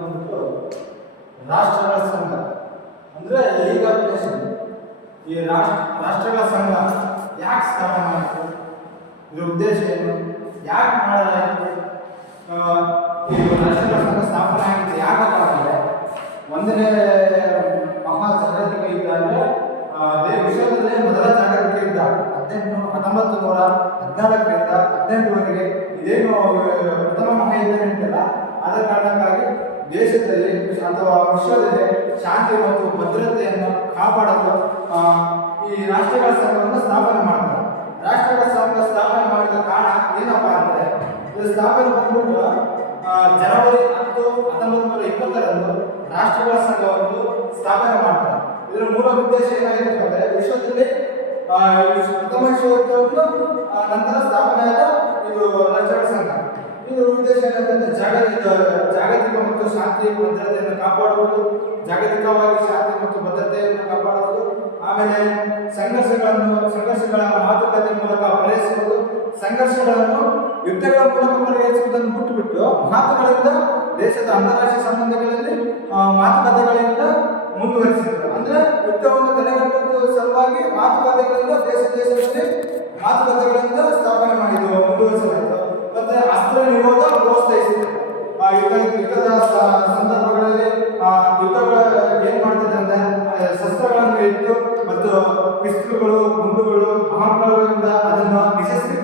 ಬಂದ್ಬಿಟ್ಟು ರಾಷ್ಟ್ರಗಳ ಸಂಘ. ಅಂದರೆ ಈಗ ಈ ರಾಷ್ಟ್ರ, ರಾಷ್ಟ್ರಗಳ ಸಂಘ ಯಾಕೆ ಸ್ಥಾಪನೆ ಆಯಿತು ಇದರ ಉದ್ದೇಶ ಏನು? ಯಾಕೆ ಮಾಡಲಾಯಿತು ಈ ರಾಷ್ಟ್ರಗಳ ಸಂಘ ಸ್ಥಾಪನೆ ಆಗಿದ್ದು ಯಾಕೆ ಅಂದರೆ ಒಂದನೇ, ಮಹಾ ಜಾಗತಿಕ ಇದ್ದ ಅಂದರೆ ಅದೇ ಮೊದಲ ಜಾಗತಿಕ ಇದ್ದ ಹದಿನೆಂಟು, ಹತ್ತೊಂಬತ್ತು ನೂರ ಹದಿನಾಲ್ಕರಿಂದ ಹದಿನೆಂಟುವರೆಗೆ ಇದೇನು ಪ್ರಥಮ ಮಹಾಯುದ್ಧ ನಡೀತಲ್ಲ? ಆದ ಕಾರಣಕ್ಕಾಗಿ ದೇಶದಲ್ಲಿ ಅಥವಾ ವಿಶ್ವದಲ್ಲಿ ಶಾಂತಿ ಮತ್ತು ಭದ್ರತೆಯನ್ನು ಕಾಪಾಡಲು ಈ ರಾಷ್ಟ್ರಗಳ ಸಂಘವನ್ನು ಸ್ಥಾಪನೆ ಮಾಡ್ತಾರೆ. ರಾಷ್ಟ್ರಗಳ ಸಂಘ ಸ್ಥಾಪನೆ ಮಾಡಿದ ಕಾರಣ ಏನಪ್ಪಾ ಅಂದರೆ, ಇದು ಸ್ಥಾಪನೆ ಬಂದ್ಬಿಟ್ಟು ಜನವರಿ ಹತ್ತು ಹತ್ತೊಂಬತ್ತು ನೂರ ಇಪ್ಪತ್ತರಂದು ರಾಷ್ಟ್ರಗಳ ಸಂಘವನ್ನು ಸ್ಥಾಪನೆ ಮಾಡ್ತಾರೆ. ಇದರ ಮೂಲ ಉದ್ದೇಶ ಏನಾಗಿದೆ ಅಂದರೆ, ವಿಶ್ವದಲ್ಲಿ ಪ್ರಥಮ ವಿಶ್ವಯುದ್ಧವನ್ನು ನಂತರ ಸ್ಥಾಪನೆಯಾದ ಇದು ರಾಷ್ಟ್ರಗಳ ಸಂಘ. ಇದರ ಉದ್ದೇಶ ಏನಂತಂದ್ರೆ ಜಾಗ ಜಾಗತಿಕ ಮತ್ತು ಶಾಂತಿ ಭದ್ರತೆಯನ್ನು ಕಾಪಾಡುವುದು, ಜಾಗತಿಕವಾಗಿ ಶಾಂತಿ ಮತ್ತು ಭದ್ರತೆಯನ್ನು ಕಾಪಾಡುವುದು, ಆಮೇಲೆ ಸಂಘರ್ಷಗಳನ್ನು, ಸಂಘರ್ಷಗಳ ಮಾತುಕತೆ ಮೂಲಕ ಪರಿಹರಿಸುವುದು ಸಂಘರ್ಷಗಳನ್ನು, ಯುದ್ಧಗಳ ಮೂಲಕ ಪರಿಹರಿಸುವುದನ್ನು ಬಿಟ್ಟುಬಿಟ್ಟು ಮಾತುಗಳಿಂದ, ದೇಶದ ಅಂತಾರಾಷ್ಟ್ರೀಯ ಸಂಬಂಧಗಳಲ್ಲಿ ಮಾತುಕತೆಗಳಿಂದ ಮುಂದುವರಿಸಿದರು. ಅಂದ್ರೆ ಯುದ್ಧವನ್ನು ತಡೆಗಟ್ಟುವ ಸಲುವಾಗಿ ಮಾತುಕತೆಗಳಿಂದ ದೇಶ, ದೇಶದಲ್ಲಿ ಮಾತುಕತೆಗಳಿಂದ ಸ್ಥಾಪನೆ ಮಾಡಿದ್ದು ಮುಂದುವರಿಸಲಾಯಿತು. ಮತ್ತೆ ಅಸ್ತ್ರ ನಿರೋಧ ಆ ಯುದ್ಧ ಯುದ್ಧದ ಸಂದರ್ಭಗಳಲ್ಲಿ, ಆ, ಯುದ್ಧಗಳ ಏನ್ ಮಾಡ್ತಿದ್ರು ಅಂದ್ರೆ ಶಸ್ತ್ರಗಳನ್ನು ಇಟ್ಟು, ಮತ್ತು ಪಿಸ್ತೂಲ್ಗಳು, ಗುಂಡುಗಳು ಬಾಂಬ್ಗಳಿಂದ ಅದನ್ನು ಯಶಸ್ವೀಕರಣಗೊಳಿಸಲು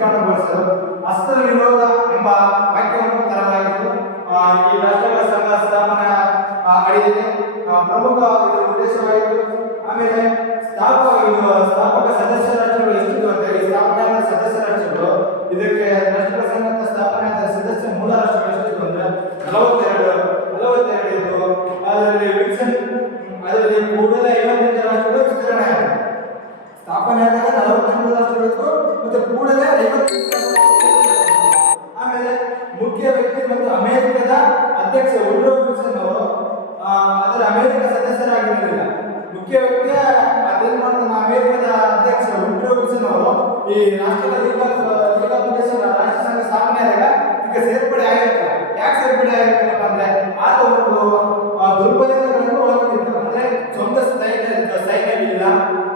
ಮುಖ್ಯ ವ್ಯಕ್ತಿಯ ಅದೇನ್ ಅಮೆರಿಕದ ಅಧ್ಯಕ್ಷ ಅವರು ಈ ರಾಷ್ಟ್ರದ ಲೀಗ್ ಆಫ್ ಲೀಗ್ ಆಫ್ ರಾಷ್ಟ್ರ ಸಂಘ ಸ್ಥಾಪನೆ ಆದಾಗ ಈಗ ಸೇರ್ಪಡೆ ಆಗಿರ್ತಾರೆ ಯಾಕೆ ಸೇರ್ಪಡೆ ಆಗಿರ್ತಾರಪ್ಪ ಅಂದ್ರೆ ಆತ ಒಂದು ದುರ್ಬಲತೆಗಳನ್ನು ಒಳಗೊಂಡಿರ್ತಾರೆ ಅಂದ್ರೆ ಸ್ವಂತ ಸೈನ್ಯ ಇಲ್ಲ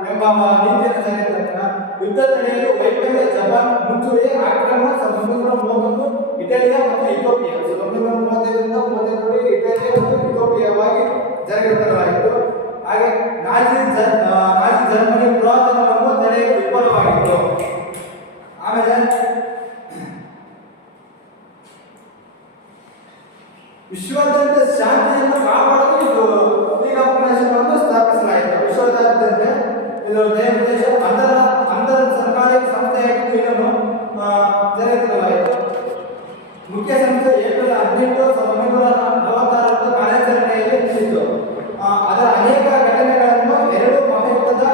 ಎಂಬ ನೀತಿಯನ್ನು ಜಾರಿಗೊಳಿಸ್ತಾನೆ ಯುದ್ಧ ತಡೆಯಲು ವೈಫಲ್ಯ, ಜಪಾನ್ ಮುಂಚೂಣಿ ಆಕ್ರಮಣ ಸಾವಿರದ ಒಂಬೈನೂರ ಮೂವತ್ತೊಂದು ಇಟಲಿಯ ಮತ್ತು ಇಥೋಪಿಯಾ ಸಾವಿರದ ಒಂಬೈನೂರ ಮೂವತ್ತೈದರಿಂದ ಮೂವತ್ತೈದರವರೆಗೆ ಇಟಲಿಯ ಮತ್ತು ಇಥೋಪಿಯಾವಾಗಿ ಜಾರಿಗೆ ಇದು ದೇಶ ದೇಶ ಅಂತರ ಅಂತರ ಸರ್ಕಾರಿ ಸಂಸ್ಥೆಯಾಗಿದ್ದು ಇದನ್ನು ಆ, ಜಾರಿಗೆ ತರಲಾಯಿತು ಮುಖ್ಯ ಸಂಸ್ಥೆ ಏಪ್ರಿಲ್ ಹದಿನೆಂಟು ಸಾವಿರದ ಒಂಬೈನೂರ ನಲವತ್ತಾರರಂದು ಕಾರ್ಯಾಚರಣೆಯಲ್ಲಿ ನಿಂತಿತು ಆ, ಅದರ ಅನೇಕ ಘಟನೆಗಳನ್ನು ಎರಡು ಮಹಾಯುದ್ಧದ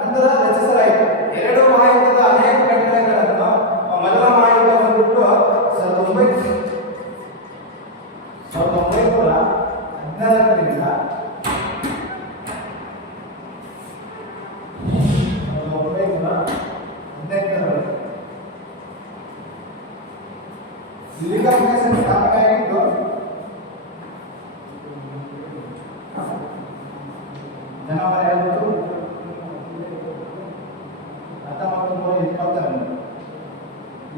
ನಂತರ ರಚಿಸಲಾಯಿತು ಎರಡು ಮಹಾಯುದ್ಧದ ಅನೇಕ ಘಟನೆಗಳನ್ನು ಆ, ಮೊದಲ ಮಹಾಯುದ್ಧ ಬಂದ್ಬಿಟ್ಟು ಸಾವಿರದ ಒಂಬೈನೂರ ಸಾವಿರದ ಒಂಬೈನೂರ ಹದಿನಾಲ್ಕರಿಂದ ಸಾವಿರದ ಒಂಬೈನೂರ ಹದಿನೆಂಟರವರೆಗೆ ಲೀಗ್ ಆಫ್ ನೇಷನ್ ಸ್ಥಾಪನೆ ಆಗಿದ್ದು ಜನವರಿ ಹತ್ತು ಹತ್ತೊಂಬತ್ತು ನೂರ ಇಪ್ಪತ್ತರಂದು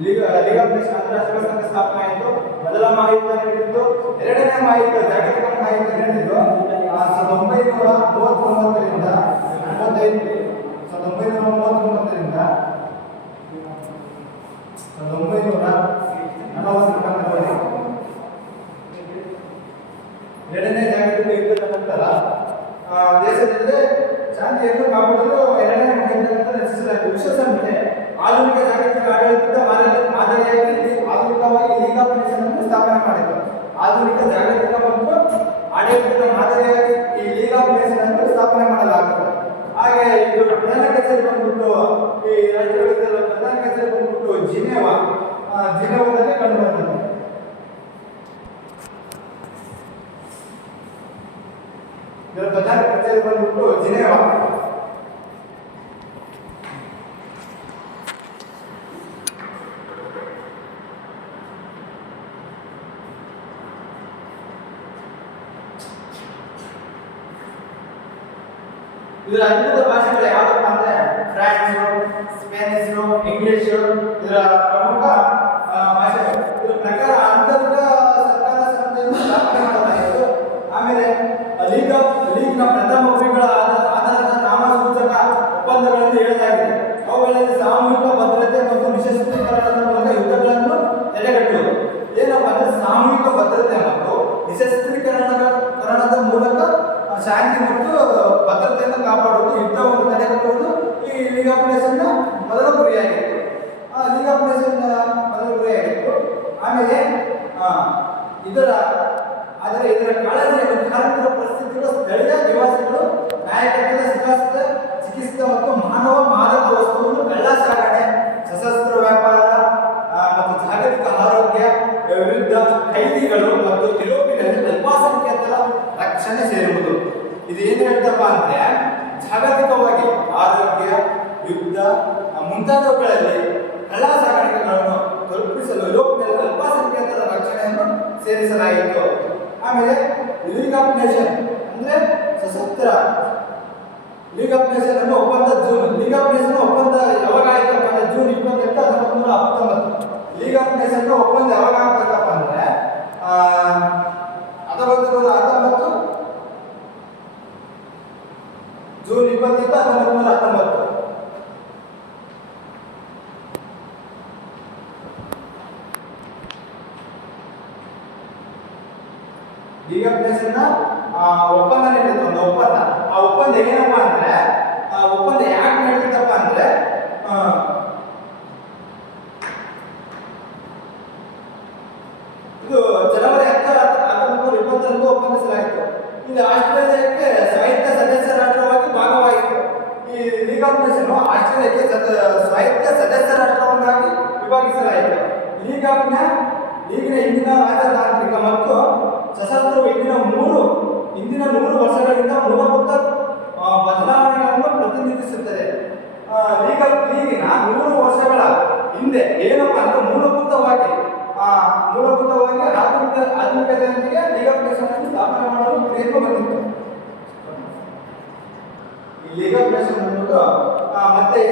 ಲೀಗ್ ಲೀಗ್ ಆಫ್ ನೇಷನ್ ಅಂತಾರಾಷ್ಟ್ರೀಯ ಸ್ಥಾಪನೆ ಆಯಿತು. ಮೊದಲ ಮಹಾಯುದ್ಧ ಎರಡನೇ ಮಹಾಯುದ್ಧ ಜಾಗತಿಕ ಮಹಾಯುದ್ಧ ನಡೆದಿದ್ದು ಸಾವಿರದ ಒಂಬೈನೂರ ಮೂವತ್ತೊಂಬತ್ತರಿಂದ, ಮೂವತ್ತೈದು ಸಾವಿರದ ಒಂಬೈನೂರ ಮೂವತ್ತೊಂಬತ್ತರಿಂದ ಸಾವಿರದ ಒಂಬೈನೂರ ನಲವತ್ತೊಂಬತ್ತರವರೆಗೆ ಎರಡನೇ ಜಾಗತಿಕ ಯುದ್ಧದ ನಂತರ ದೇಶದಲ್ಲಿ ಶಾಂತಿಯನ್ನು ಕಾಪಾಡಲು ಎರಡನೇ ಮಹಾಯುದ್ಧ ನಂತರ ವಿಶ್ವಸಂಸ್ಥೆ. ಆಧುನಿಕ ಜಾಗತಿಕ ಆಡಳಿತದ ಮಾದರಿ- ಮಾದರಿಯಾಗಿ ಆಧುನಿಕವಾಗಿ ಲೀಗಾ ಪರಿಷತ್ತನ್ನು ಸ್ಥಾಪನೆ ಮಾಡಿತು ಆಧುನಿಕ ಜಾಗತಿಕ ಮತ್ತು ಆಡಳಿತದ ಮಾದರಿಯಾಗಿ ಈ ಲೀಗಾ ಪರಿಷತ್ತನ್ನು ಸ್ಥಾಪನೆ ಮಾಡಲಾಗುತ್ತದೆ ಹಾಗೆ ಇದು ಪ್ರಧಾನ ಕಚೇರಿ ಬಂದ್ಬಿಟ್ಟು ಈ ರಾಷ್ಟ್ರಗಳ ಪ್ರಧಾನ ಕಚೇರಿ ಬಂದ್ಬಿಟ್ಟು ಜಿನೆವಾ. ಜಿನೆವಾದಲ್ಲಿ ಕಂಡು ಬರ್ತದೆ ಇದರ ಪ್ರಧಾನ ಕಚೇರಿ ಬಂದ್ಬಿಟ್ಟು ಜಿನೆವಾ. ಸಾಮೂಹಿಕ ಭದ್ರತೆ ಮತ್ತು ನಿಶಸ್ತ್ರೀಕರಣದ ಕರಣದ ಮೂಲಕ ಶಾಂತಿ ಮತ್ತು ಭದ್ರತೆಯನ್ನು ಕಾಪಾಡುವುದು ಯುದ್ಧವನ್ನು ತಡೆಗಟ್ಟುವುದು ಈ ಲೀಗ್ ಆಫ್ ನೇಷನ್ನ ಮೊದಲ ಗುರಿಯಾಗಿತ್ತು. ಲೀಗ್ ಆಫ್ ನೇಷನ್ ಮೊದಲ ಗುರಿಯಾಗಿತ್ತು. ಆಮೇಲೆ ಇದರ, ಆದರೆ ಇದರ ಕಾಳಜಿಯನ್ನು ಕಾರ್ಮಿಕರ ಪರಿಸ್ಥಿತಿಗಳು ಸ್ಥಳೀಯ ನಿವಾಸಿಗಳು ನಾಯಕತ್ವದ ಸಿದ್ಧಾಸ್ತ ಚಿಕಿತ್ಸೆ ಮತ್ತು ಮಾನವ ಮಾದಕ ವಸ್ತುವನ್ನು ಕಳ್ಳ ಸಾಗಣೆ ವಿರುದ್ಧ ಖೈದಿಗಳು ಮತ್ತು ಯುರೋಪಿನಲ್ಲಿ ಅಲ್ಪಸಂಖ್ಯಾತರ ರಕ್ಷಣೆ ಸೇರುವುದು. ಇದು ಏನು ಹೇಳ್ತಪ್ಪ ಅಂದ್ರೆ, ಜಾಗತಿಕವಾಗಿ ಆರೋಗ್ಯ, ಯುದ್ಧ ಮುಂತಾದವುಗಳಲ್ಲಿ ಕಳ್ಳ ಸಾಗಾಣಿಕೆಗಳನ್ನು ತಲುಪಿಸಲು ಯುರೋಪಿನಲ್ಲಿ ಅಲ್ಪಸಂಖ್ಯಾತರ ರಕ್ಷಣೆಯನ್ನು ಸೇರಿಸಲಾಯಿತು. ಆಮೇಲೆ ಲೀಗ್ ಆಫ್ ನೇಷನ್ ಅಂದ್ರೆ ಸಶಸ್ತ್ರ ಲೀಗ್ ಆಫ್ ನೇಷನ್ ಅನ್ನು ಒಪ್ಪಂದ ಜೂನ್. ಲೀಗ್ ಆಫ್ ನೇಷನ್ ಒಪ್ಪಂದ ಯಾವಾಗ ಅಂದ್ರೆ ಜೂನ್ ಇಪ್ಪತ್ತೆಂಟು ಹತ್ತೊಂಬತ್ತು ನೂರ ಹತ್ತೊಂಬತ್ತು. ಲೀಗ್ ಪ್ಲೇಸ್ ನೇಷನ್ ಒಪ್ಪಂದ ಯಾವಾಗ ಆಗ್ಬೇಕಪ್ಪ ಅಂದ್ರೆ ಹತ್ತೊಂಬತ್ತು ನೂರ ಹತ್ತೊಂಬತ್ತು, ಜೂನ್ ಇಪ್ಪತ್ತೆಂಟು ಹತ್ತೊಂಬತ್ತು, ನೂರ ಹತ್ತೊಂಬತ್ತು. ಲೀಗಲ್ ನೇಷನ್ ಒಪ್ಪಂದ ಒಂದು ಒಪ್ಪಂದ. ಆ ಒಪ್ಪಂದ ಏನಪ್ಪ ಅಂದ್ರೆ, ಆ ಒಪ್ಪಂದ ಯಾಕೆ ನಡೀತಪ್ಪ ಅಂದ್ರೆ ಆ, ಇದು ಜನವರಿ ಹತ್ತರ ಹತ್ತೊಂಬತ್ತು ನೂರ ಇಪ್ಪತ್ತರಂದು ಒಪ್ಪಂದಿಸಲಾಯಿತು ಇದು ಆಸ್ಟ್ರೇಲಿಯಾಕ್ಕೆ ಸಾಹಿತ್ಯ ಸದಸ್ಯ ರಾಷ್ಟ್ರವಾಗಿ ಭಾಗವಾಯಿತು. ಈ ಲೀಗ್ ಆಫ್ ಆಸ್ಟ್ರೇಲಿಯಾಕ್ಕೆ ಸ್ವಾಯತ್ತ ಸದಸ್ಯ ರಾಷ್ಟ್ರವನ್ನಾಗಿ ವಿಭಾಗಿಸಲಾಯಿತು. ಲೀಗ್ ಈಗಿನ ಹಿಂದಿನ ರಾಜತಾಂತ್ರಿಕ ಮತ್ತು ಸಶಸ್ತ್ರ ಇಂದಿನ ಮೂರು, ಹಿಂದಿನ ನೂರು ವರ್ಷಗಳಿಂದ ಮೂಲಭೂತ ಬದಲಾವಣೆಗಳನ್ನು ಪ್ರತಿನಿಧಿಸುತ್ತದೆ. ಲೀಗ್ ಆಫ್ ಲೀಗಿನ ನೂರು ವರ್ಷಗಳ ಹಿಂದೆ ಏನಪ್ಪ ಅಂದ್ರೆ ಮೂಲಭೂತವಾಗಿ ಮೂಲಭೂತವಾಗಿ ಆಧುನಿಕ ಆಧುನಿಕತೆಯೊಂದಿಗೆ ಲೀಗ್ ಆಫ್ ನೇಷನ್ ಸ್ಥಾಪನೆ ಮಾಡಲು ಪ್ರಯತ್ನ ಬಂದಿತ್ತು. ಈ ಲೀಗ್ ಆಫ್ ನೇಷನ್ ಅನ್ನೋದು ಮತ್ತೆ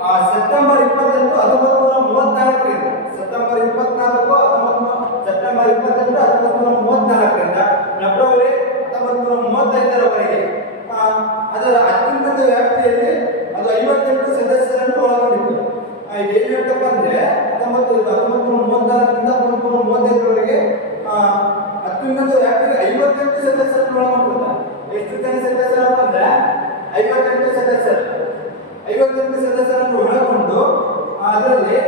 ಆ, ಸೆಪ್ಟೆಂಬರ್ ಇಪ್ಪತ್ತೆಂಟು ಹತ್ತೊಂಬತ್ತು ನೂರ ಮೂವತ್ನಾಲ್ಕರಿಂದ ಸೆಪ್ಟೆಂಬರ್ ಇಪ್ಪತ್ನಾಲ್ಕು ಹತ್ತೊಂಬತ್ತು ಸೆಪ್ಟೆಂಬರ್ ಇಪ್ಪತ್ತೆಂಟು ಹತ್ತೊಂಬತ್ತು ನೂರ ಮೂವತ್ನಾಲ್ಕರಿಂದ ಫೆಬ್ರವರಿ ಹತ್ತೊಂಬತ್ತು ನೂರ ಮೂವತ್ತೈದರವರೆಗೆ ಅದರ ಅತ್ಯುನ್ನತ ವ್ಯಾಪ್ತಿಯಲ್ಲಿ ಅದು ಐವತ್ತೆಂಟು ಸದಸ್ಯರನ್ನು ಒಳಗೊಂಡಿತ್ತು ಆ, ಇದು ಏನ್ ಹೇಳ್ತಪ್ಪ ಅಂದ್ರೆ ಹತ್ತೊಂಬತ್ತು ಹತ್ತೊಂಬತ್ತು ನೂರ ಮೂವತ್ನಾಲ್ಕರಿಂದ ಹತ್ತೊಂಬತ್ತು ನೂರ ಮೂವತ್ತೈದರವರೆಗೆ ಆ, ಅತ್ಯುನ್ನತ ವ್ಯಾಪ್ತಿಗೆ ಐವತ್ತೆಂಟು ಸದಸ್ಯರನ್ನು ಒಳಗೊಂಡಿಲ್ಲ ಎಷ್ಟು ಜನ ಸದಸ್ಯರಪ್ಪ ಅಂದ್ರೆ ಐವತ್ತೆಂಟು ಸದಸ್ಯರು ಐವತ್ತೆಂಟು ಸದಸ್ಯರನ್ನು ಒಳಗೊಂಡು ಅದರಲ್ಲಿ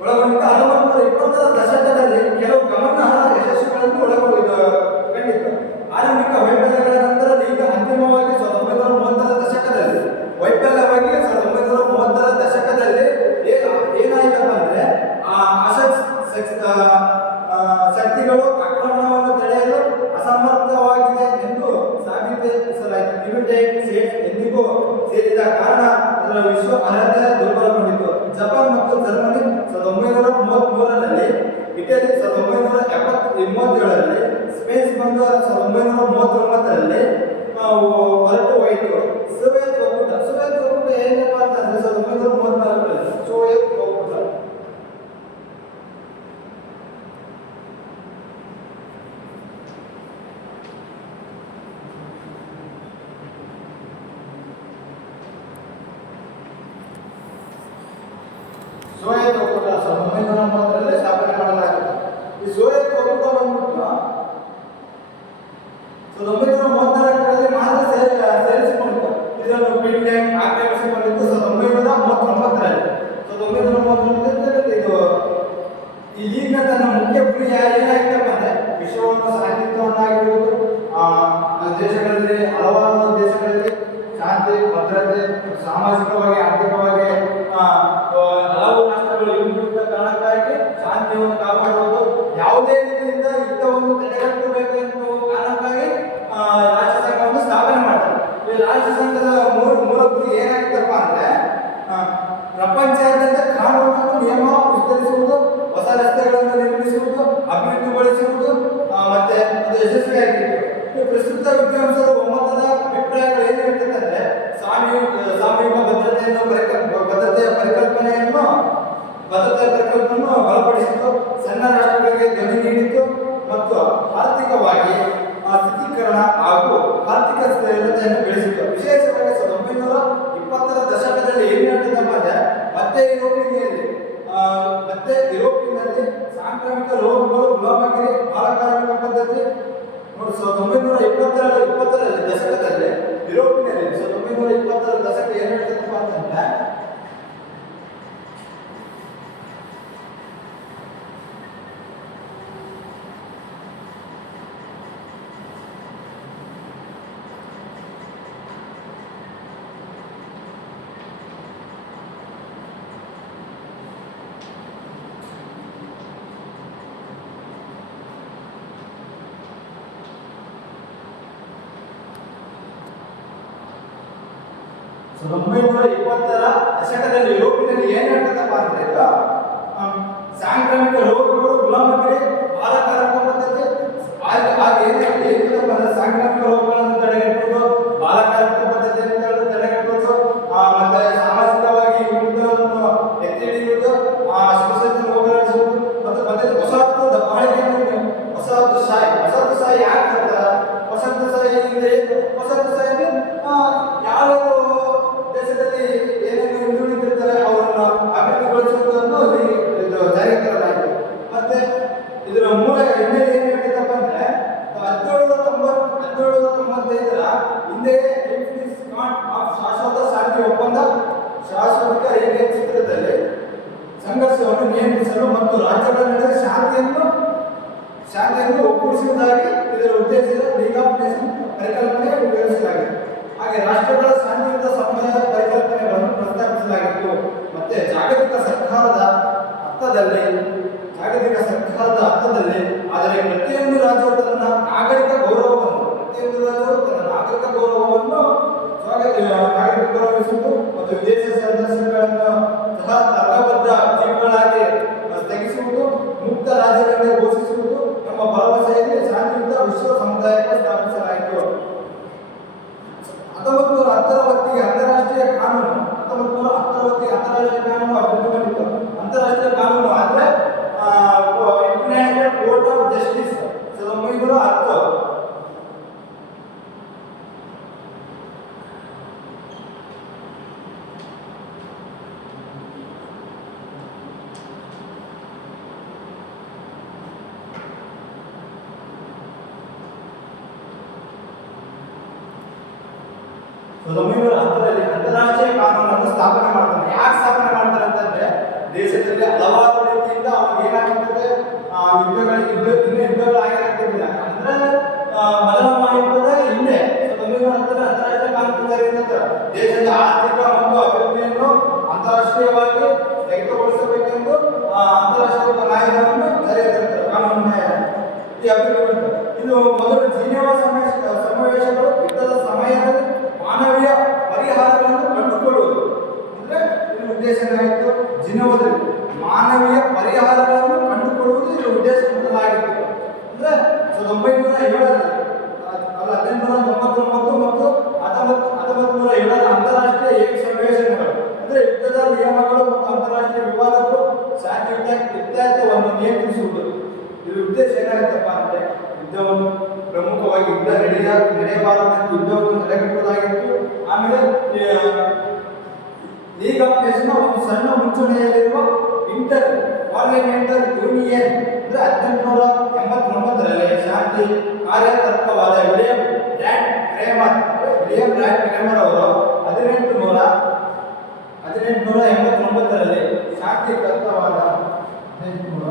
ಒಳಗೊಂಡಿದ್ದ ಹತ್ತೊಂಬತ್ತು ಇಪ್ಪತ್ತರ ದಶಕದಲ್ಲಿ ಕೆಲವು ಗಮನಾರ್ಹ ಯಶಸ್ಸುಗಳನ್ನು ಒಳಗೊಂಡಿದ್ದು ಕಂಡಿತು ಆರಂಭಿಕ ವೈಫಲ್ಯಗಳ ನಂತರ ಈಗ ಅಂತಿಮವಾಗಿ ಸಾವಿರದ ಒಂಬೈನೂರ ಮೂವತ್ತರ ದಶಕದಲ್ಲಿ ವೈಫಲ್ಯವಾಗಿ ಸಾವಿರದ ಒಂಬೈನೂರ ಮೂವತ್ತರ ದಶಕದಲ್ಲಿ ಏನಾಯಿತಪ್ಪ ಅಂದ್ರೆ ಆ ಅಸತ್ ಸೆಕ್ಸ್- ಆ, ಆ, ಶಕ್ತಿಗಳು ಆಕ್ರಮಣವನ್ನು ತಡೆಯಲು ಅಸಮರ್ಥವಾಗಿದೆ ಎಂದು ಸಾಬೀತಿಸಲಾಯಿತು ಸ್ಟೇಟ್ಸ್ ಸೇರಿದ ಕಾರಣ ಅದರ ವಿಶ್ವ ಅರ್ಹತೆ ದುರ್ಬಲಗೊಂಡಿತು ಜಪಾನ್ ಮತ್ತು ಜರ್ಮನಿ ಸಾವಿರದ ಒಂಬೈನೂರ ಮೂವತ್ಮೂರರಲ್ಲಿ, ಇಟಲಿ ಸಾವಿರದ ಒಂಬೈನೂರ ಎಪ್ಪತ್ ಮೂವತ್ತೇಳರಲ್ಲಿ ಸ್ಪೇನ್ ಬಂದು ಸಾವಿರದ ಒಂಬೈನೂರ ಮೂವತ್ತೊಂಬತ್ತರಲ್ಲಿ ಹೊರಟು ಹೋಯಿತು. ಸಾವಿರದ ಒಂಬೈನೂರ ಇಪ್ಪತ್ತರ ದಶಕದಲ್ಲಿ ಯುರೋಪಿನಲ್ಲಿ ಏನು ಹೇಳ್ತದಪ್ಪ ಅಂದ್ರೆ ಸಾಂಕ್ರಾಮಿಕ ರೋಗಗಳು ಗುಲಾಮಗಿರಿ ಹಾಲಕಾರಕ ಪದ್ಧತಿ. ಹಾಗೆ ಏನು ಹೇಳ್ತದಪ್ಪ ಅಂದ್ರೆ ಸಾಂಕ್ರಾಮಿಕ ರೋಗ 啊，马德 ಯುದ್ಧವನ್ನು ತಡೆಗಟ್ಟುವುದಾಗಿತ್ತು ಆಮೇಲೆ ಲೀಗ್ ಆಫ್ ನೇಷನ್ ಒಂದು ಸಣ್ಣ ಮುಂಚೂಣಿಯಲ್ಲಿರುವ ಇಂಟರ್ ಪಾರ್ಲಿಮೆಂಟರ್ ಯೂನಿಯನ್ ಅಂದ್ರೆ ಹದಿನೆಂಟುನೂರ ಎಂಬತ್ತೊಂಬತ್ತರಲ್ಲಿ ಶಾಂತಿ ಕಾರ್ಯತರ್ಕವಾದ William rat Cremer, William rat Cremer ಅವರು ಹದಿನೆಂಟು ನೂರ ಹದಿನೆಂಟುನೂರ ಎಂಬತ್ತೊಂಬತ್ತರಲ್ಲಿ ಶಾಂತಿ ತರ್ಕವಾದ ಹದಿನೆಂಟುನೂರ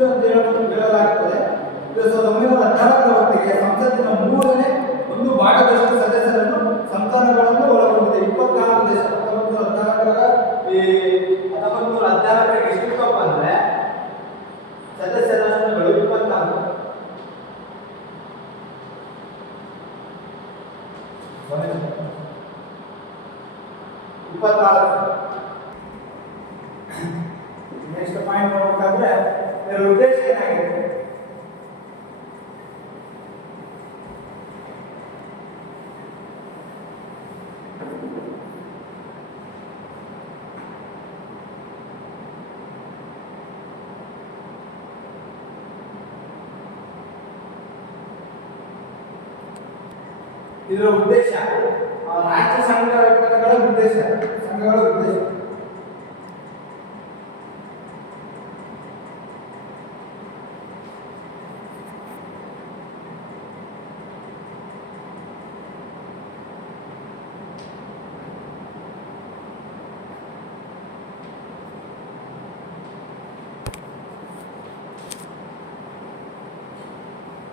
ಬಿತ್ತು ಅಂತ ಹೇಳಲಾಗುತ್ತದೆ ಹೊತ್ತಿಗೆ ಸಂಸತ್ತಿನ ಮೂರನೇ ಒಂದು ಭಾಗದಷ್ಟು ಸದಸ್ಯರನ್ನು ಸಂತಾನಗಳನ್ನು ಒಳಗೊಂಡಿದೆ. ಇಪ್ಪತ್ನಾಲ್ಕು ದೇಶ, ಹತ್ತೊಂಬತ್ತು ನೂರ ಈ ಹತ್ತೊಂಬತ್ತು ನೂರ ಹದಿನಾಲ್ಕರ ಅಂದ್ರೆ ಸದಸ್ಯ ರಾಷ್ಟ್ರಗಳು ಇಪ್ಪತ್ನಾಲ್ಕು. ಇಪ್ಪತ್ನಾಲ್ಕು. ನೆಕ್ಸ್ಟ್ ಪಾಯಿಂಟ್ ನೋಡಬೇಕಾದ್ರೆ ಇದರ ಉದ್ದೇಶ ಏನಾಗಿದೆ ಇದರ ಉದ್ದೇಶ ಆ, ರಾಷ್ಟ್ರ ಸಂಘಗಳ ಉದ್ದೇಶ ಸಂಘಗಳ ಉದ್ದೇಶ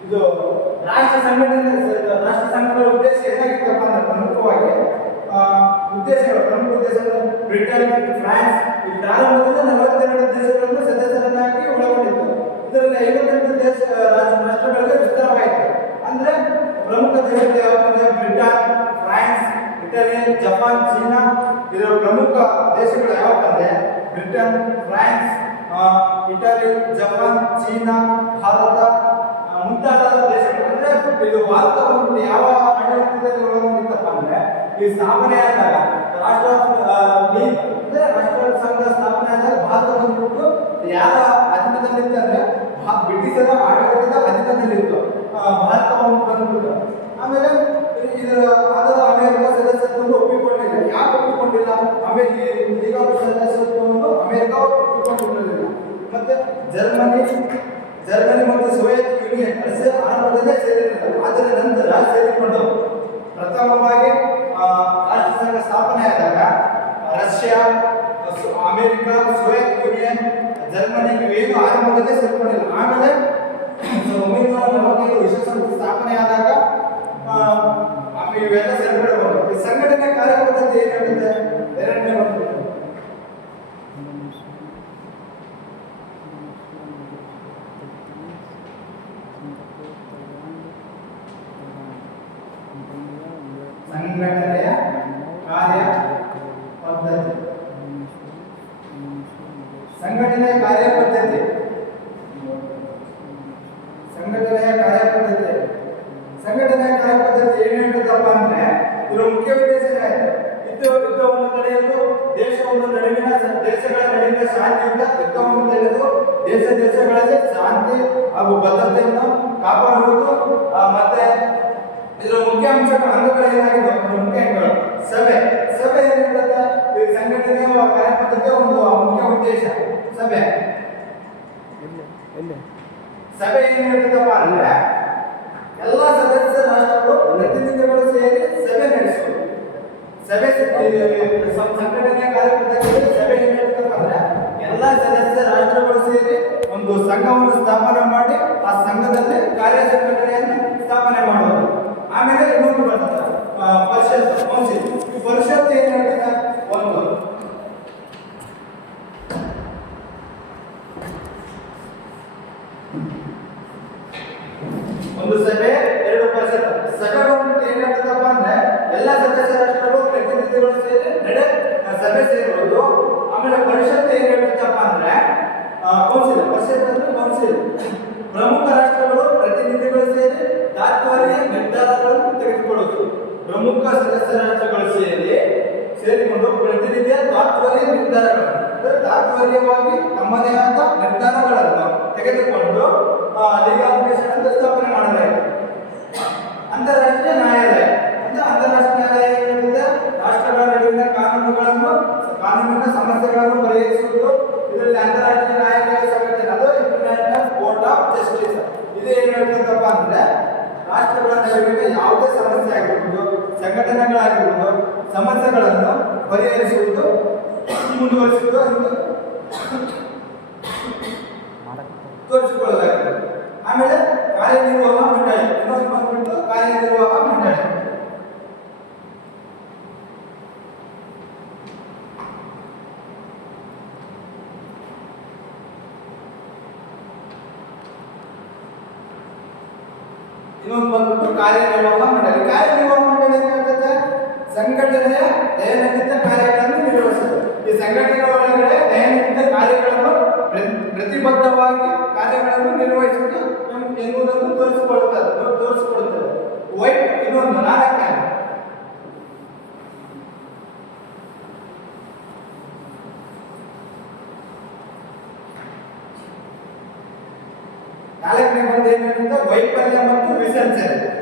ಇದು ರಾಷ್ಟ್ರ ಸಂಘಟನೆ, ರಾಷ್ಟ್ರ ಸಂಘಗಳ ಉದ್ದೇಶ ಏನಾಗಿತ್ತಪ್ಪ ಅಂದ್ರೆ ಪ್ರಮುಖವಾಗಿ ಉದ್ದೇಶಗಳು, ಪ್ರಮುಖ ಉದ್ದೇಶಗಳು ಬ್ರಿಟನ್, ಫ್ರಾನ್ಸ್, ಈ ಪ್ರಾರಂಭದಿಂದ ನಲವತ್ತೆರಡು ದೇಶಗಳನ್ನು ಸದಸ್ಯರನ್ನಾಗಿ ಒಳಗೊಂಡಿತ್ತು. ಇದರಲ್ಲಿ ಐವತ್ತೆಂಟು ದೇಶ ರಾಷ್ಟ್ರ- ರಾಷ್ಟ್ರಗಳಿಗೆ ವಿಸ್ತಾರವಾಯಿತು. ಅಂದ್ರೆ ಪ್ರಮುಖ ದೇಶಗಳು ಯಾವಂದ್ರೆ Britain, France, Italy, Japan, China, ಇದರ ಪ್ರಮುಖ ದೇಶಗಳು ಯಾವಂದ್ರೆ Britain, France Italy, Japan, China, Bharat ಮುಂತಾದ ಅಂದ್ರೆ ಇದು ಭಾರತವನ್ನು ಯಾವ ಆಡಳಿತದಲ್ಲಿ ಒಳಗೊಂಡಿತ್ತಪ್ಪ ಅಂದ್ರೆ ಈ ಸ್ಥಾಪನೆ ಆದಾಗ ರಾಷ್ಟ್ರ ಅಂದ್ರೆ ರಾಷ್ಟ್ರ ಸಂಘ ಸ್ಥಾಪನೆ ಆದಾಗ ಭಾರತ ಬಂದ್ಬಿಟ್ಟು ಯಾವ ಅಧೀನದಲ್ಲಿತ್ತು ಅಂದ್ರೆ ಬ್ರಿಟಿಷರ ಆಡಳಿತದ ಅಧೀನದಲ್ಲಿತ್ತು. ಭಾರತವನ್ನು ಭಾರತ ಬಂದ್ಬಿಟ್ಟು. ಆಮೇಲೆ ಇದರ ಆದ ಅಮೆರಿಕ ಸದಸ್ಯತ್ವವನ್ನು ಒಪ್ಪಿಕೊಂಡಿಲ್ಲ. ಯಾಕೆ ಒಪ್ಪಿಕೊಂಡಿಲ್ಲ? ಅಮೆರಿಕ ಈಗ ಸದಸ್ಯತ್ವವನ್ನು ಅಮೆರಿಕ ಒಪ್ಪಿಕೊಂಡಿರಲಿಲ್ಲ. ಮತ್ತೆ ಜರ್ಮನಿ ಜರ್ಮನಿ ಮತ್ತು ಸೋವಿಯತ್ ಯೂನಿಯನ್ ಆರಂಭದಲ್ಲೇ ಸೇರಿರಲಿಲ್ಲ ಆದರೆ ನಂತರ ಸೇರಿಕೊಂಡು ಪ್ರಥಮವಾಗಿ ರಾಷ್ಟ್ರಸಂಘ ಸ್ಥಾಪನೆ ಆದಾಗ, Russia America, Soviet Union, Germany ಇವೇನು ಆರಂಭದಲ್ಲೇ ಸೇರ್ಕೊಂಡಿಲ್ಲ. ಆಮೇಲೆ ವಿಶ್ವಸಂಸ್ಥೆ ಸ್ಥಾಪನೆ ಆದಾಗ ಇವೆಲ್ಲ ಸೇರ್ಪಡೆ ಈ ಸಂಘಟನೆ ಕಾರ್ಯಪದ್ಧತಿ ಏನು ಹೇಳುತ್ತೆ ಎರಡನೇ ಒಂದು ಸಂಘಟನೆಯ ಕಾರ್ಯ ಪದ್ಧತಿ ಸಂಘಟನೆಯ ಕಾರ್ಯಪದ್ಧತಿ ಸಂಘಟನೆಯ ಕಾರ್ಯಪದ್ಧತಿ ಸಂಘಟನೆಯ ಕಾರ್ಯಪದ್ಧತಿ ಏನು ಹೇಳ್ತದಪ್ಪ ಅಂದ್ರೆ ಇದರ ಮುಖ್ಯ ಉದ್ದೇಶ ಏನಾಯ್ತು ಯುದ್ಧ ಯುದ್ಧವನ್ನು ತಡೆಯುವುದು ದೇಶವನ್ನು ನಡುವಿನ ಸ- ದೇಶಗಳ ನಡುವಿನ ಶಾಂತಿಯುತ ಯುದ್ಧವನ್ನು ತಡೆದು ದೇಶ ದೇಶಗಳಲ್ಲಿ ಶಾಂತಿ ಹಾಗೂ ಭದ್ರತೆಯನ್ನು ಕಾಪಾಡುವುದು ಆ, ಮತ್ತೆ ಇದರ ಮುಖ್ಯ ಅಂಶಗಳು ಅಂಗಗಳು ಏನಾಗಿದೆ ಒಂದು ಮುಖ್ಯ ಅಂಗಗಳು ಸಭೆ ಸಭೆ ಏನಿರ್ತದೆ ಈ ಸಂಘಟನೆಯ ಕಾರ್ಯಪದ್ಧತಿಯ ಒಂದು ಮುಖ್ಯ ಉದ್ದೇಶ. ಸಭೆ. ಸಭೆ ಏನ್ ಹೇಳ್ತದಪ್ಪ ಅಂದ್ರೆ ಎಲ್ಲ ಸದಸ್ಯ ರಾಷ್ಟ್ರಗಳು ಪ್ರತಿನಿಧಿಗಳು ಸೇರಿ ಸಭೆ ನಡೆಸೋದು ಸಭೆ ಸಂಘಟನೆ ಕಾರ್ಯಪದ್ಧತಿಯಲ್ಲಿ ಸಭೆ ಏನ್ ಹೇಳ್ತದಪ್ಪ ಅಂದ್ರೆ ಎಲ್ಲ ಸದಸ್ಯ ರಾಷ್ಟ್ರಗಳು ಸೇರಿ ಒಂದು ಸಂಘವನ್ನು ಸ್ಥಾಪನೆ ಮಾಡಿ ಆ ಸಂಘದಲ್ಲಿ ಕಾರ್ಯ ಸಂಘಟನೆಯನ್ನು ಸ್ಥಾಪನೆ ಮಾಡೋದು ಆಮೇಲೆ ಇನ್ನೊಂದು ಬರ್ತದೆ ಪರಿಷತ್ ಕೌನ್ಸಿಲ್. ಈ ಪರಿಷತ್ ಏನ್ ಹೇಳ್ತದೆ ಒಂದು ಒಂದು ಸಭೆ ಎರಡು ಪರಿಷತ್ ಸಭೆ ಬಂದ್ಬಿಟ್ಟು ಏನಾಗ್ತದಪ್ಪ ಅಂದ್ರೆ ಎಲ್ಲ ಸದಸ್ಯ ರಾಷ್ಟ್ರಗಳು ಪ್ರತಿನಿಧಿಗಳು ಸೇರಿ ನಡೆ ಆ, ಸಭೆ ಸೇರ್ಬೋದು. ಆಮೇಲೆ ಪರಿಷತ್ ಏನ್ ಹೇಳ್ತಪ್ಪ ಅಂದ್ರೆ ಕೌನ್ಸಿಲ್ ಪರಿಷತ್ ಅಂದ್ರೆ ಕೌನ್ಸಿಲ್ ಪ್ರಮುಖ ರಾಷ್ಟ್ರಗಳು, ಪ್ರತಿನಿಧಿಗಳು ಸೇರಿ ತಾತ್ಕಾಲಿಕ ನಿರ್ಧಾರಗಳನ್ನು ತೆಗೆದುಕೊಳ್ಳೋದು ಪ್ರಮುಖ ಸದಸ್ಯ ರಾಷ್ಟ್ರಗಳು ಸೇರಿ ಸೇರಿಕೊಂಡು ಪ್ರತಿನಿಧಿಯ ತಾತ್ಕಾಲಿಕ ನಿರ್ಧಾರಗಳನ್ನು ತಾತ್ಪರ್ಯವಾಗಿ ತಮ್ಮದೇ ಆದ ನಿರ್ಧಾರಗಳನ್ನು ತೆಗೆದುಕೊಂಡು ಅಂತ ಸ್ಥಾಪನೆ ಮಾಡಲಾಯಿತು. ಅಂತಾರಾಷ್ಟ್ರೀಯ ಸಮಸ್ಯೆಗಳನ್ನು ಪರಿಹರಿಸುವುದು ಇದರಲ್ಲಿ ಅಂತಾರಾಷ್ಟ್ರೀಯ ನ್ಯಾಯಾಲಯ ಸಂಘಟನೆ. ಅದು ಇಂಟರ್ನ್ಯಾಷನಲ್ ಕೋರ್ಟ್ ಆಫ್ ಜಸ್ಟಿಸ್ ಇದು ಏನು ಹೇಳ್ತಂತಪ್ಪ ಅಂದ್ರೆ ರಾಷ್ಟ್ರಗಳ ನಡುವಿನ ಯಾವುದೇ ಸಮಸ್ಯೆ ಆಗಿರ್ಬೋದು, ಸಂಘಟನೆಗಳಾಗಿರ್ಬೋದು, ಸಮಸ್ಯೆಗಳನ್ನು ಪರಿಹರಿಸುವುದು ಮುಂದುವರಿಸುವುದು ಎಂದು ತೋರಿಸಿಕೊಳ್ಳಲಾಗಿದೆ. ಆಮೇಲೆ ಕಾರ್ಯನಿರ್ವಾಹ ಮಂಡಳಿ ಇನ್ನೊಂದು ಬಂದ್ಬಿಟ್ಟು ಕಾರ್ಯನಿರ್ವಾಹ ಮಂಡಳಿ ಕಾರ್ಯನಿರ್ವಾಹ ಮಂಡಳಿ ಏನಾಗ್ತದೆ ಸಂಘಟನೆಯ ದೈನಂದಿನ ಕಾರ್ಯಗಳನ್ನು ನಿರ್ವಹಿಸುತ್ತದೆ ಈ ಸಂಘಟನೆ ಒಳಗಡೆ ದೈನಂದಿನ ಕಾರ್ಯಗಳನ್ನು ಪ್ರತಿಬದ್ಧವಾಗಿ ಕಾರ್ಯಗಳನ್ನು ನಿರ್ವಹಿಸುವುದು ಎಂ- ಎನ್ನುವುದನ್ನು ತೋರಿಸಿಕೊಳ್ಳುತ್ತದೆ ತೋರಿಸಿಕೊಳ್ಳುತ್ತದೆ ವೈಟ್ ಇನ್ನೊಂದು, ನಾಲ್ಕನೇ. ನಾಲ್ಕನೇ ಬಂದು ಏನಂತ ವೈಫಲ್ಯ ಮತ್ತು ವಿಸರ್ಜನೆ.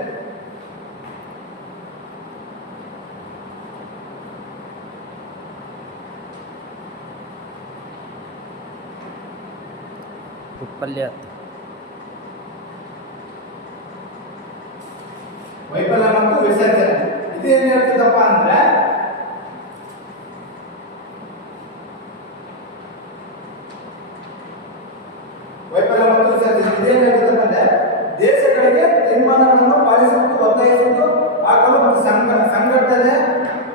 ಉತ್ಪಲ್ಯ ವೈಫಲ್ಯ ಮತ್ತು ವಿಸರ್ಜನೆ ಇದು ಏನ್ ಹೇಳ್ತದಪ್ಪ ಅಂದ್ರೆ ವೈಫಲ್ಯ ಮತ್ತು ವಿಸರ್ಜನೆ ಇದೇನ್ ಹೇಳ್ತದಪ್ಪ ಅಂದ್ರೆ ದೇಶಗಳಿಗೆ ತೀರ್ಮಾನಗಳನ್ನು ಪಾಲಿಸುವುದು ಒತ್ತಾಯಿಸುವುದು ಹಾಕಲು ಮತ್ತು ಸಂಘ ಸಂಘಟನೆ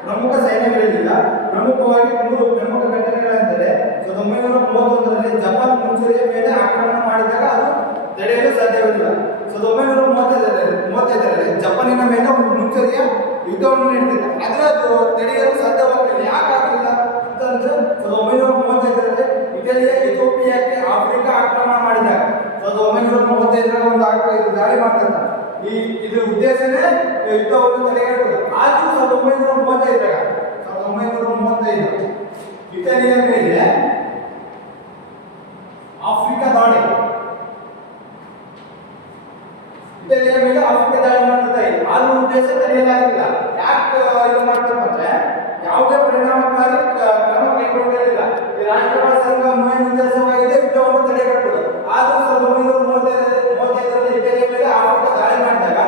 ಪ್ರಮುಖ ಸೈನ್ಯಗಳಿಲ್ಲ ಪ್ರಮುಖವಾಗಿ ಮೂರು ಪ್ರಮುಖ ಘಟನೆಗಳೆಂದರೆ ಸಾವಿರದ ಒಂಬೈನೂರ ಮೂವತ್ತೊಂದರಲ್ಲಿ ಜಪಾನ್ ಮುಂಚೂಣಿಯ ಮೇಲೆ ಆಕ್ರಮಣ ಮಾಡಿದಾಗ ಅದು ತಡೆಯಲು ಸಾಧ್ಯವಿಲ್ಲ ಸಾವಿರದ ಒಂಬೈನೂರ ಮೂವತ್ತೈದರಲ್ಲಿ ಮೂವತ್ತೈದರಲ್ಲಿ ಜಪಾನಿನ ಮೇಲೆ ಒಂದು ಮುಂಚೂಣಿಯ ಯುದ್ಧವನ್ನು ನಡೆದಿದೆ ಆದರೆ ಅದು ತಡೆಯಲು ಸಾಧ್ಯವಾಗಿಲ್ಲ ಯಾಕಾಗಲಿಲ್ಲ ಅಂತಂದ್ರೆ ಸಾವಿರದ ಒಂಬೈನೂರ ಮೂವತ್ತೈದರಲ್ಲಿ ಇಟಲಿಯ ಇಥೋಪಿಯಾಕ್ಕೆ ಆಫ್ರಿಕಾ ಆಕ್ರಮಣ ಮಾಡಿದಾಗ ಸಾವಿರದ ಒಂಬೈನೂರ ಮೂವತ್ತೈದರ ಒಂದು ಆಕ್ರ- ಇದು ದಾಳಿ ಮಾಡ್ತಾರೆ ಈ ಇದು ಉದ್ದೇಶನೇ ಯುದ್ಧವನ್ನು ತಡೆಗಟ್ಟುವುದು ಆದ್ರೂ ಸಾವಿರದ ಒಂಬೈನೂರ ಮೂವತ್ತೈದರಾಗ ಸಾವಿರದ ಒಂಬೈನೂರ ಮೂವತ್ತೈದು ಇಟಲಿಯ ಮೇಲೆ ಆಫ್ರಿಕಾ ದಾಳಿ ಇಟಲಿಯ ಮೇಲೆ ಆಫ್ರಿಕಾ ದಾಳಿ ಮಾಡ್ತದೆ ಆದ್ರೂ ಉದ್ದೇಶ ತಡೆಯಲಾಗಿಲ್ಲ ಯಾಕೆ ಇದು ಮಾಡ್ತಾರೆ ಅಂದ್ರೆ ಯಾವುದೇ ಪರಿಣಾಮಕಾರಿ ಕ- ಕ್ರಮ ಕೈಗೊಂಡಿರಲಿಲ್ಲ ಈ ರಾಷ್ಟ್ರಗಳ ಸಂಘ ಮುಖ್ಯ ಉದ್ದೇಶವಾಗಿದೆ ಯುದ್ಧವನ್ನು ತಡೆಗಟ್ಟುವುದು ಆದ್ರೂ ಸಾವಿರದ ಒಂಬೈನೂರ ಮೂವತ್ತೈದರಲ್ಲಿ ಮೂವತ್ತೈದರಲ್ಲಿ ಇಟಲಿಯ ಮೇಲೆ ಆಫ್ರಿಕಾ ದಾಳಿ ಮಾಡಿದಾಗ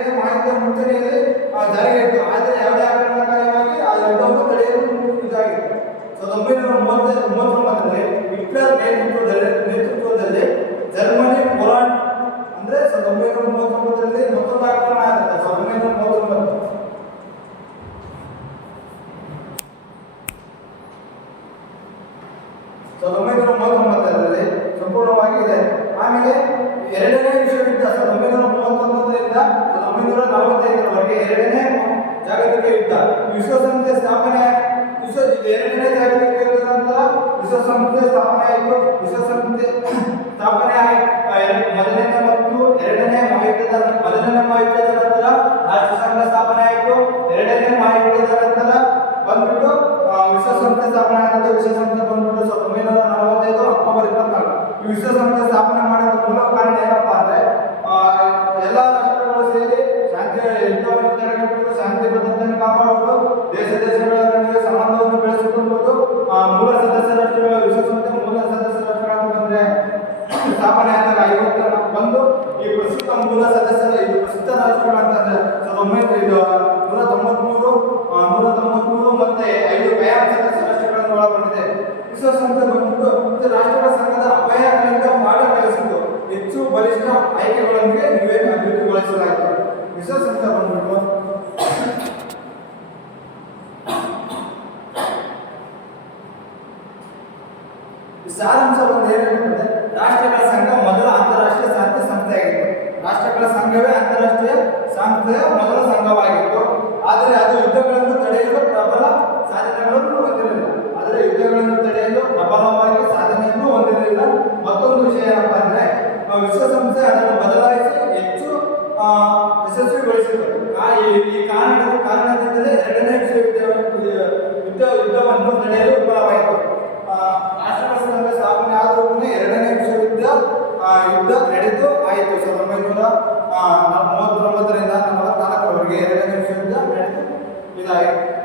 ಎರಡನೇ ಮಾಹಿತಿಯ ಮುಂಚೂಣಿಯಲ್ಲಿ ಜಾರಿಗೆ ಇತ್ತು ಆದರೆ ಯಾವುದೇ ಆಕ್ರಮಣಕಾರಿಯಾಗಿ ಆ ಯುದ್ಧವನ್ನು ತಡೆಯಲು ಇದಾಗಿತ್ತು. ಸಾವಿರದ ಒಂಬೈನೂರ ಮೂವತ್ತ ಮೂವತ್ತೊಂಬತ್ತರಲ್ಲಿ ಹಿಟ್ಲರ್ ನೇತೃತ್ವದಲ್ಲಿ ನೇತೃತ್ವದಲ್ಲಿ ವಿಶ್ವಸಂಸ್ಥೆ ಬಂದ್ಬಿಟ್ಟು ಸಾವಿರದ ಒಂಬೈನೂರ ನಲವತ್ತೈದು ಅಕ್ಟೋಬರ್ ಇಪ್ಪತ್ನಾಲ್ಕು ಈ ವಿಶ್ವಸಂಸ್ಥೆ ಸ್ಥಾಪನೆ ಮಾಡೋದ ಸಾರಾಂಶ ಒಂದು ರಾಷ್ಟ್ರಗಳ ಸಂಘ ಮೊದಲ ಅಂತಾರಾಷ್ಟ್ರೀಯ ಶಾಂತಿ ಸಂಸ್ಥೆಯಾಗಿತ್ತು. ರಾಷ್ಟ್ರಗಳ ಸಂಘವೇ ಅಂತಾರಾಷ್ಟ್ರೀಯ ಸಂಸ್ಥೆಯ ಮೊದಲ ಸಂಘವಾಗಿತ್ತು. ಆದರೆ ಅದು ಯುದ್ಧಗಳನ್ನು ತಡೆಯಲು ಪ್ರಬಲ ಸಾಧನೆಗಳನ್ನು ಹೊಂದಿರಲಿಲ್ಲ. ಆದರೆ ಯುದ್ಧಗಳನ್ನು ತಡೆಯಲು ಪ್ರಬಲವಾಗಿ ಸಾಧನೆಯನ್ನು ಹೊಂದಿರಲಿಲ್ಲ. ಮತ್ತೊಂದು ವಿಷಯ ಏನಪ್ಪಾ ಅಂದ್ರೆ ವಿಶ್ವಸಂಸ್ಥೆ ಅದನ್ನು ಬದಲಾಯಿಸಿ ಹೆಚ್ಚು ಯಶಸ್ವಿಗೊಳಿಸಿತು. ಈ- ಕಾರಣದ ಕಾರಣದಿಂದಲೇ ಎರಡನೇ ವಿಶ್ವಯುದ್ಧ ಯುದ್ಧ, ಯುದ್ಧವನ್ನು ನಡೆಯಲು ವಿಫಲವಾಯಿತು ಸಂಘ ಸ್ಥಾಪನೆ ಆದರೂ ಎರಡನೇ ವಿಶ್ವಯುದ್ಧ ಯುದ್ಧ ನಡೆದು ಆಯಿತು. ಸಾವಿರದ ಒಂಬೈನೂರ ಮೂವತ್ತೊಂಬತ್ತರಿಂದ ನಲವತ್ನಾಲ್ಕರವರೆಗೆ ಎರಡನೇ ವಿಶ್ವಯುದ್ಧ ನಡೆದು ಇದಾಯಿತು.